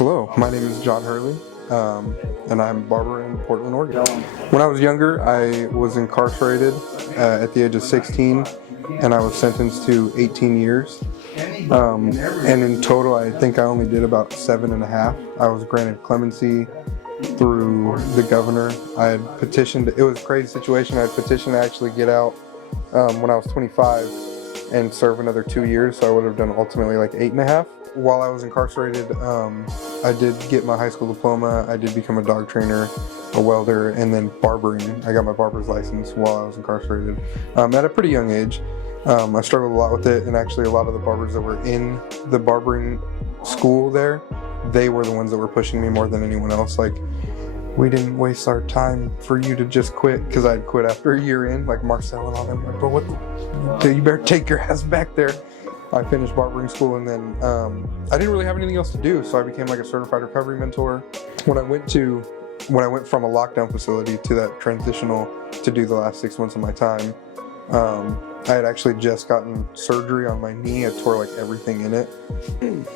Hello, my name is John Hurly, and I'm a barber in Portland, Oregon. When I was younger, I was incarcerated at the age of 16, and I was sentenced to 18 years. And in total, I think I only did about 7.5. I was granted clemency through the governor. I had petitioned, it was a crazy situation, I had petitioned to actually get out when I was 25 and serve another 2 years, so I would have done ultimately like 8.5. While I was incarcerated, I did get my high school diploma. I did become a dog trainer, a welder, and then barbering. I got my barber's license while I was incarcerated at a pretty young age. I struggled a lot with it, and actually a lot of the barbers that were in the barbering school there, they were the ones that were pushing me more than anyone else. Like, we didn't waste our time for you to just quit, because I'd quit after a year in, like Marcel and all them. Like, bro, you better take your ass back there. I finished barbering school, and then I didn't really have anything else to do, so I became like a certified recovery mentor. When I went from a lockdown facility to that transitional to do the last 6 months of my time, I had actually just gotten surgery on my knee. I tore like everything in it,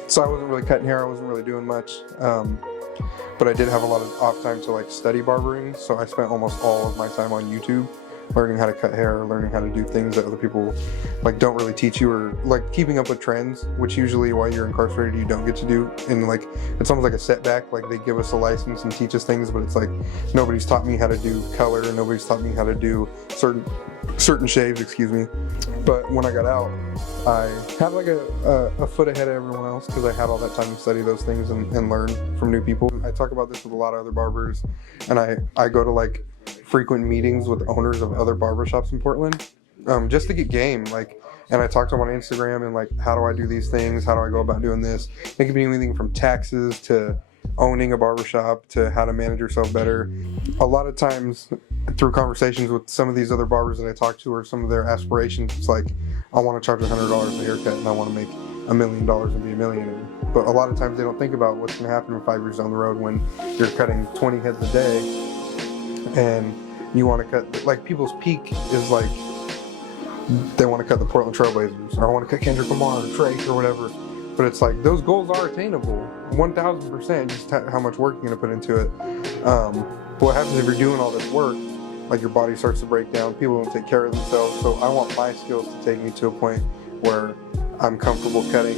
so I wasn't really cutting hair. I wasn't really doing much, but I did have a lot of off time to like study barbering, so I spent almost all of my time on YouTube, learning how to cut hair, learning how to do things that other people like don't really teach you, or like keeping up with trends, which usually while you're incarcerated you don't get to do. And like, it's almost like a setback. Like, they give us a license and teach us things, but it's like nobody's taught me how to do color, and nobody's taught me how to do certain shaves, excuse me. But when I got out, I had like a foot ahead of everyone else, because I had all that time to study those things and learn from new people. I talk about this with a lot of other barbers, and I go to like frequent meetings with owners of other barbershops in Portland, just to get game. Like, and I talk to them on Instagram, and like, how do I do these things? How do I go about doing this? It can be anything from taxes to owning a barbershop to how to manage yourself better. A lot of times through conversations with some of these other barbers that I talk to, or some of their aspirations, it's like, I want to charge $100 a haircut, and I want to make $1 million and be a millionaire. But a lot of times they don't think about what's going to happen 5 years down the road when you're cutting 20 heads a day, and you want to cut, like, people's peak is like, they want to cut the Portland Trailblazers, or I want to cut Kendrick Lamar or Drake or whatever. But it's like, those goals are attainable 1,000%, just how much work you're going to put into it. But what happens if you're doing all this work, like, your body starts to break down, people don't take care of themselves. So I want my skills to take me to a point where I'm comfortable cutting.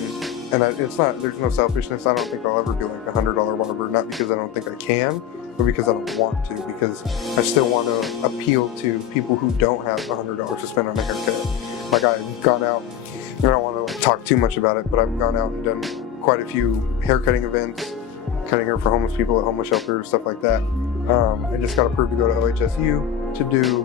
And there's no selfishness. I don't think I'll ever be like a $100 barber, not because I don't think I can, but because I don't want to, because I still want to appeal to people who don't have $100 to spend on a haircut. Like, I've gone out, I don't want to like talk too much about it, but I've gone out and done quite a few haircutting events, cutting hair for homeless people at homeless shelters, stuff like that. I just got approved to go to OHSU to do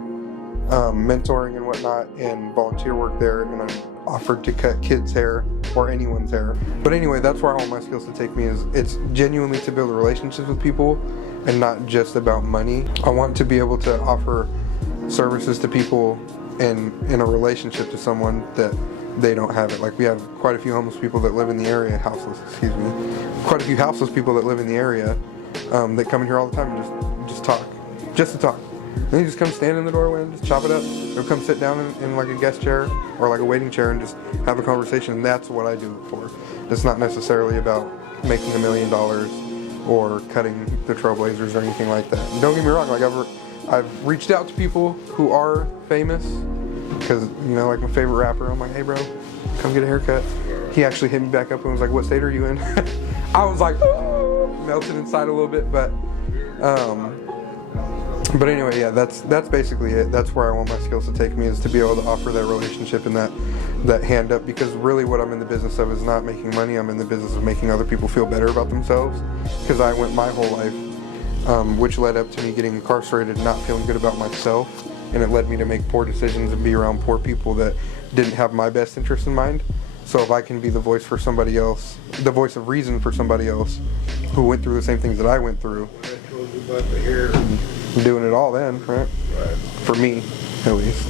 mentoring and whatnot and volunteer work there, and I'm offered to cut kids' hair or anyone's hair. But anyway, that's where I want my skills to take me, is it's genuinely to build relationships with people and not just about money. I want to be able to offer services to people in a relationship to someone that they don't have it. Like, we have quite a few homeless people that live in the area, quite a few houseless people that live in the area that come in here all the time and just talk, just to talk. And they just come stand in the doorway and just chop it up. They'll come sit down in like a guest chair or like a waiting chair and just have a conversation. And that's what I do it for. It's not necessarily about making $1 million or cutting the Trailblazers or anything like that. And don't get me wrong, like, I've reached out to people who are famous, because, you know, like my favorite rapper, I'm like, hey bro, come get a haircut. He actually hit me back up and was like, what state are you in? I was like, melted inside a little bit, but anyway, yeah, that's basically it. That's where I want my skills to take me, is to be able to offer that relationship and that hand up, because really what I'm in the business of is not making money. I'm in the business of making other people feel better about themselves, because I went my whole life, which led up to me getting incarcerated, not feeling good about myself, and it led me to make poor decisions and be around poor people that didn't have my best interest in mind. So if I can be the voice for somebody else, the voice of reason for somebody else who went through the same things that I went through, I'm doing it all then, right? For me, at least.